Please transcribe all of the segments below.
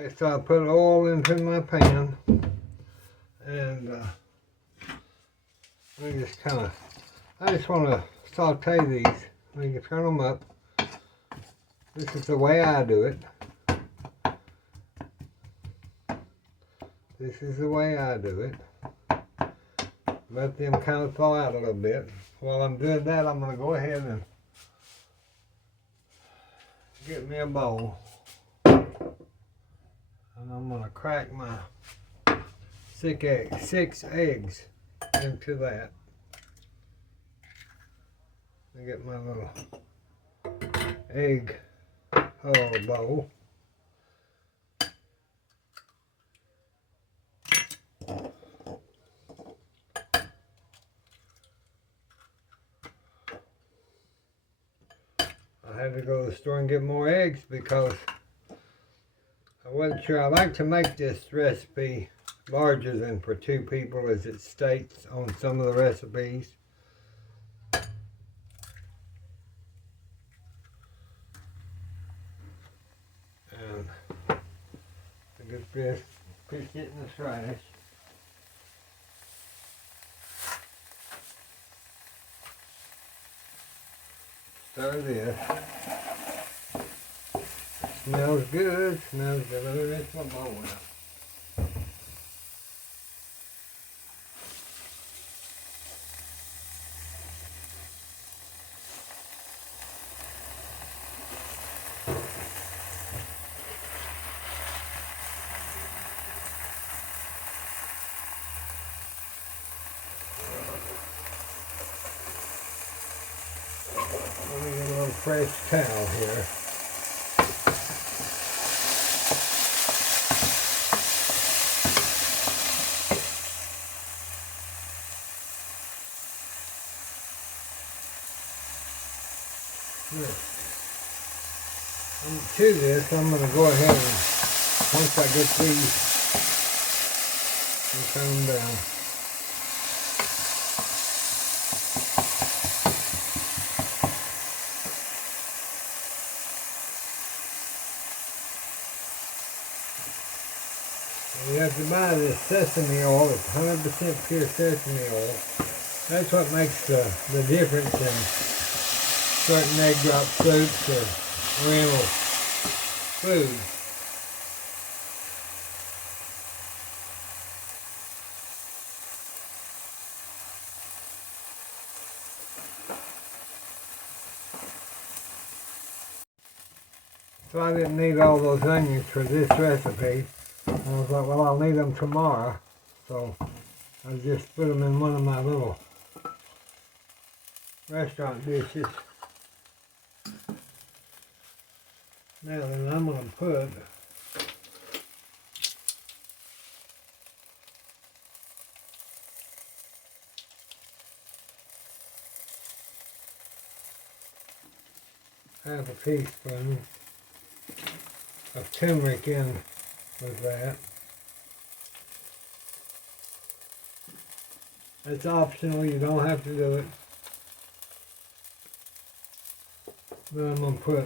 Okay, so I put oil into my pan, and I just want to saute these. You can turn them up. This is the way I do it. This is the way I do it. Let them kind of thaw out a little bit. While I'm doing that, I'm going to go ahead and get me a bowl. And I'm going to crack my 6 eggs into that. And get my little egg bowl. I had to go to the store and get more eggs because I wasn't sure. I like to make this recipe larger than for 2 people as it states on some of the recipes. And to get this, quit getting the trash. Stir this. Smells good, smells good. Let me rinse my bowl out. Let me get a little fresh towel here. To this, I'm going to go ahead and, once I get these, I'll turn them down. And you have to buy this sesame oil. It's 100% pure sesame oil. That's what makes the difference in certain egg drop soups or oriental food. So I didn't need all those onions for this recipe. I was like, well, I'll need them tomorrow. So I just put them in one of my little restaurant dishes. Now then, I'm going to put half a teaspoon of turmeric in with that. It's optional, you don't have to do it. Then I'm going to put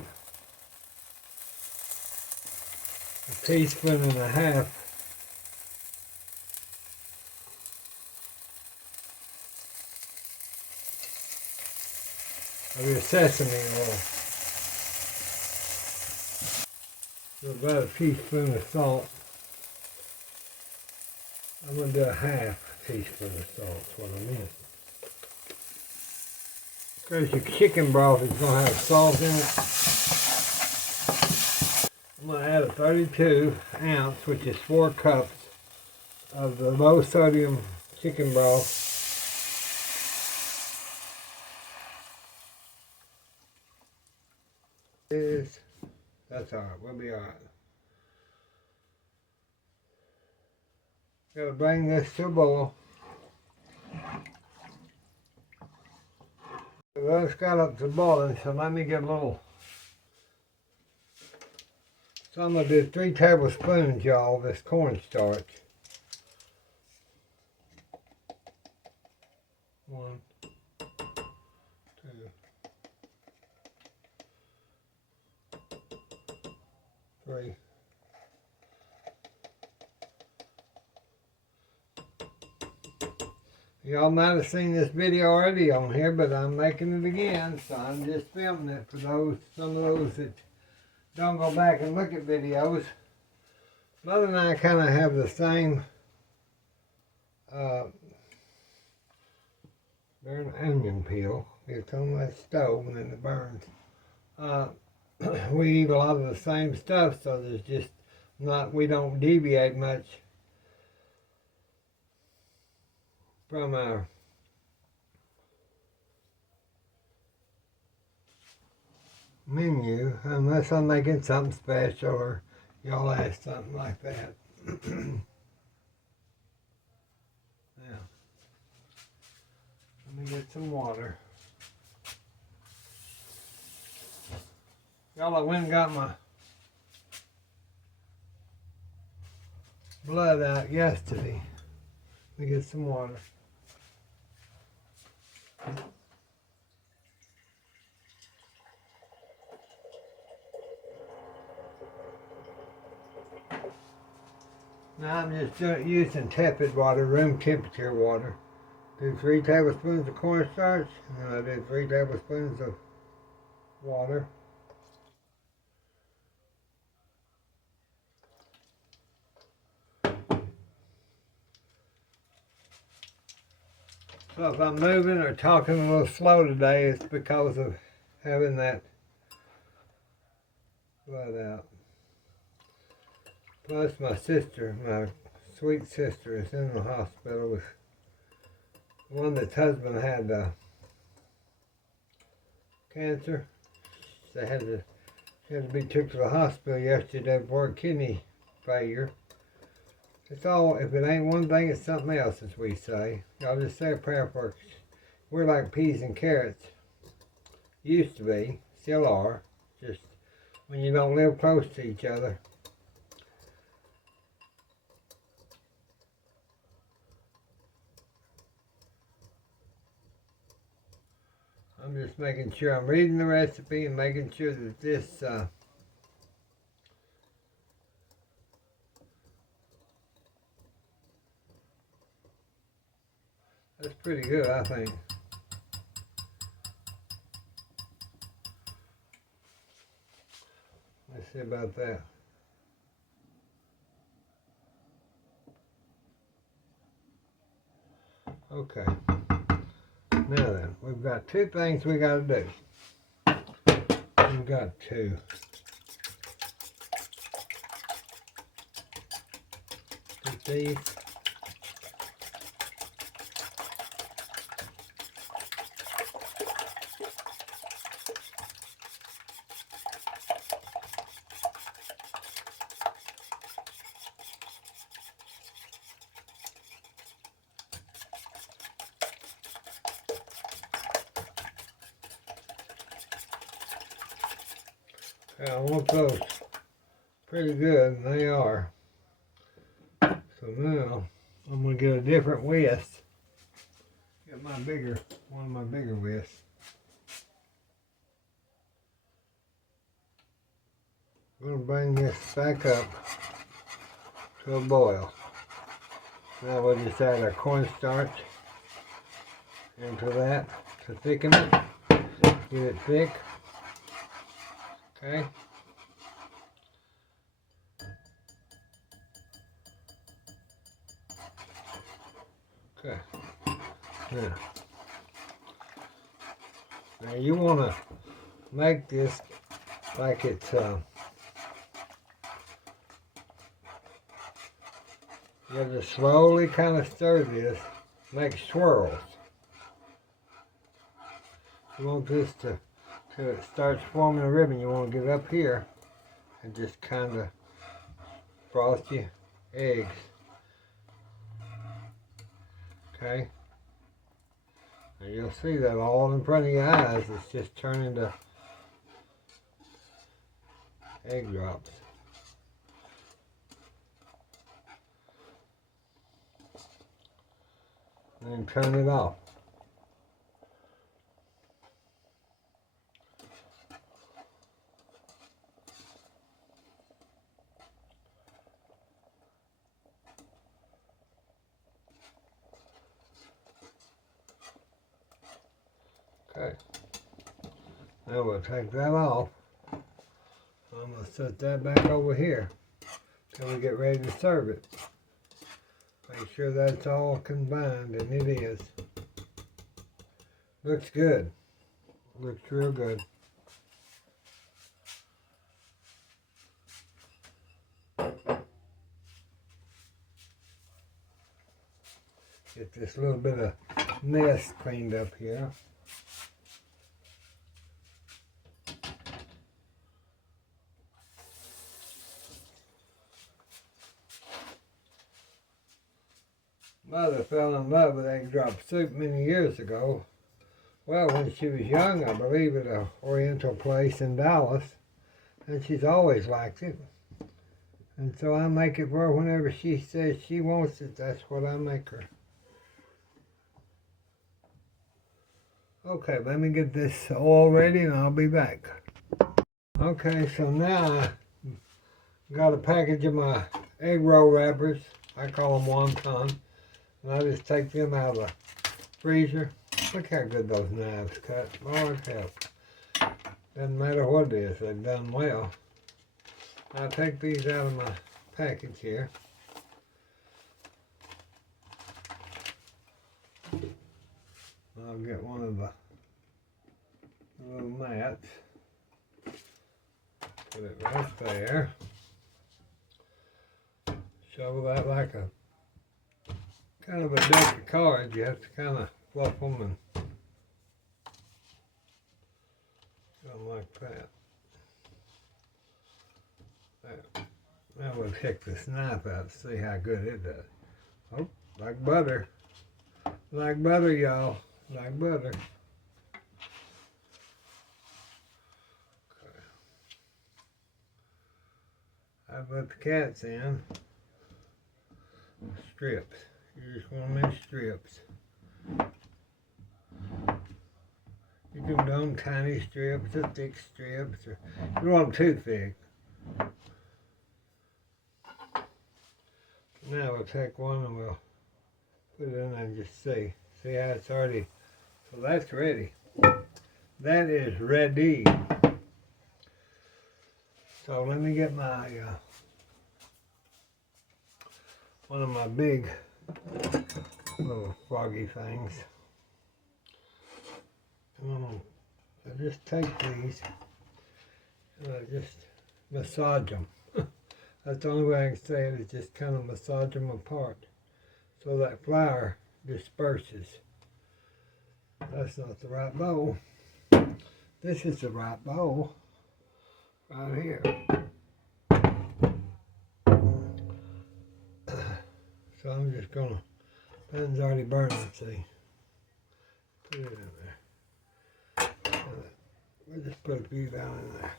a teaspoon and a half of your sesame oil. So about a teaspoon of salt. I'm going to do a half teaspoon of salt, is what I meant. Because your chicken broth is going to have salt in it. I'm going to add a 32 ounce, which is 4 cups, of the low sodium chicken broth. That's alright, we'll be alright. Gotta bring this to a boil. Well, it's got up to boiling, so let me get a little. So I'm going to do 3 tablespoons, y'all, of this cornstarch. 1, 2, 3, Y'all might have seen this video already on here, but I'm making it again, so I'm just filming it for some of those that don't go back and look at videos. Mother and I kind of have the same burn onion peel. It's on that stove and then it burns. We eat a lot of the same stuff, so there's just we don't deviate much from our menu, unless I'm making something special or y'all ask something like that. Now, let me get some water. Y'all, I went and got my blood out yesterday. Let me get some water. Now I'm just using tepid water, room temperature water. Do 3 tablespoons of cornstarch, and then I do 3 tablespoons of water. So if I'm moving or talking a little slow today, it's because of having that blood out. Plus my sister, my sweet sister, is in the hospital with one that's husband had cancer. They had to be took to the hospital yesterday for kidney failure. It's all, if it ain't one thing, it's something else, as we say. I'll just say a prayer for us. We're like peas and carrots. Used to be, still are. Just when you don't live close to each other. I'm just making sure I'm reading the recipe and making sure that this that's pretty good, I think. Let's see about that. Okay. Now then, we've got 2 things we got to do. We've got to get these. I want those pretty good, and they are. So now I'm going to get a different whisk. Get one of my bigger whisks. I'm going to bring this back up to a boil. Now we'll just add our cornstarch into that to thicken it. Get it thick. Okay. Okay. Now you want to make this like it's you have to slowly kind of stir this, make swirls. You want this till it starts forming a ribbon. You want to get up here and just kind of frost your eggs. Okay? And you'll see that all in front of your eyes. It's just turning to egg drops. And then turn it off. Now we'll take that off. I'm going to set that back over here till we get ready to serve it. Make sure that's all combined, and it is. Looks good. Looks real good. Get this little bit of mess cleaned up here. Mother fell in love with egg drop soup many years ago. Well, when she was young, I believe, at an Oriental place in Dallas, and she's always liked it. And so I make it for her whenever she says she wants it. That's what I make her. Okay, let me get this all ready and I'll be back. Okay, so now I got a package of my egg roll wrappers. I call them wonton. And I just take them out of the freezer. Look how good those knives cut. Lord help. Doesn't matter what it is, they've done well. I'll take these out of my package here. I'll get one of the little mats. Put it right there. Shovel that like a kind of a deck of cards. You have to kind of fluff them and go like that. There. Now we'll check this knife out to see how good it does. Oh, like butter. Like butter, y'all. Like butter. Okay. I put the cats in strips. You just want them in strips. You can do them tiny strips or thick strips, or you want them too thick. Now we'll take one and we'll put it in there and just see. See how it's already, so that's ready. That is ready. So let me get my, one of my big little froggy things. And I just take these and I just massage them. That's the only way I can say it, is just kind of massage them apart so that flour disperses. That's not the right bowl. This is the right bowl right here. So I'm just gonna, pan's already burning, see. Put it in there. We'll just put a few down in there.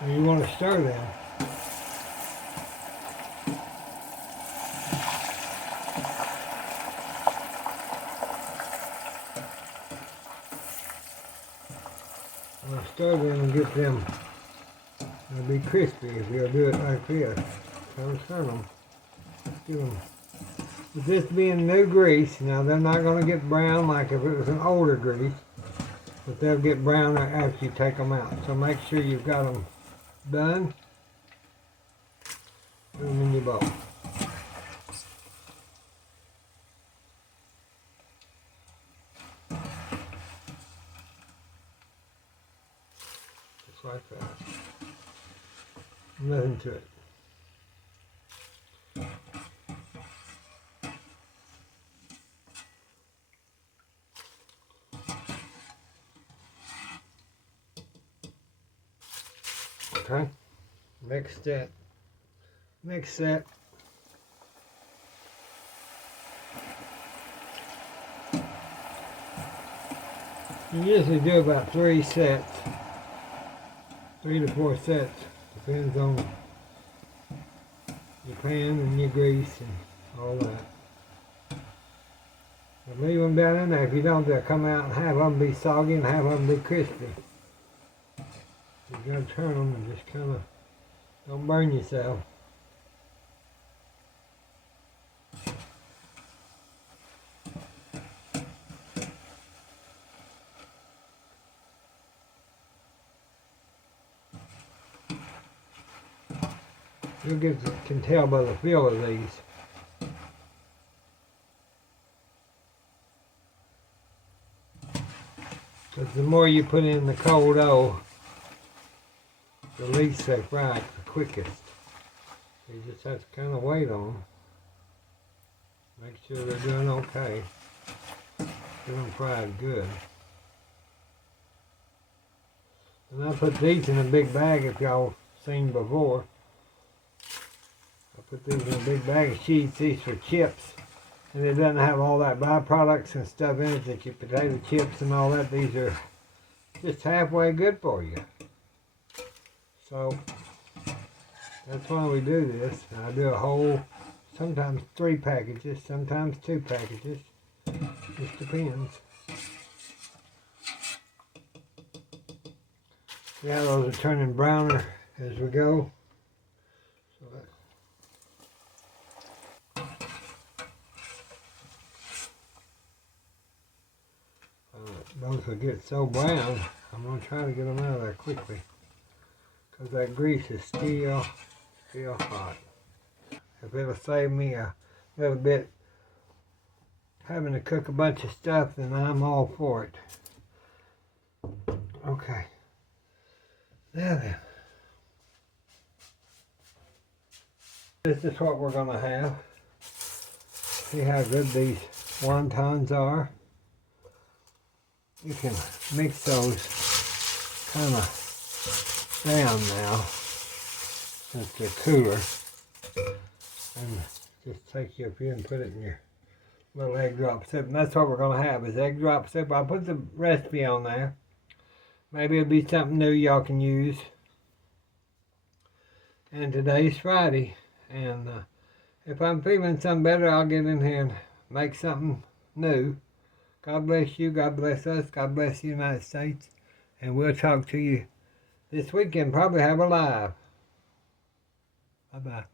And you want to stir them. I'll stir them and get them, they'll be crispy if you'll do it like this. So turn them, just give them, with this being new grease, now they're not going to get brown like if it was an older grease, but they'll get browner after you take them out. So make sure you've got them done. Put them in your bowl. Just like that. Nothing to it. Okay, mix that. Mix that. You usually do about 3 sets, 3 to 4 sets, depends on your pan and your grease and all that. But leave them down in there. If you don't, they'll come out and half of them be soggy and half of them be crispy. You gotta turn them and just kind of, don't burn yourself. can tell by the feel of these. Because the more you put in the cold dough, the least they fry the quickest. You just have to kind of wait on them. Make sure they're doing okay. Get them fried good. And I put these in a big bag if y'all seen before. I put these in a big bag of sheets, these for chips. And it doesn't have all that byproducts and stuff in it that your potato chips and all that. These are just halfway good for you. So that's why we do this. I do a whole, sometimes 3 packages, sometimes 2 packages. Just depends. Yeah, those are turning browner as we go. So those will get so brown, I'm going to try to get them out of there quickly. Because that grease is still hot. If it'll save me a little bit having to cook a bunch of stuff, then I'm all for it. Okay. Now then. This is what we're going to have. See how good these wontons are. You can mix those kind of down now since they're cooler. And just take you a few and put it in your little egg drop soup. And that's what we're going to have is egg drop soup. I'll put the recipe on there. Maybe it'll be something new y'all can use. And today's Friday. And if I'm feeling something better, I'll get in here and make something new. God bless you. God bless us. God bless the United States. And we'll talk to you this weekend. Probably have a live. Bye-bye.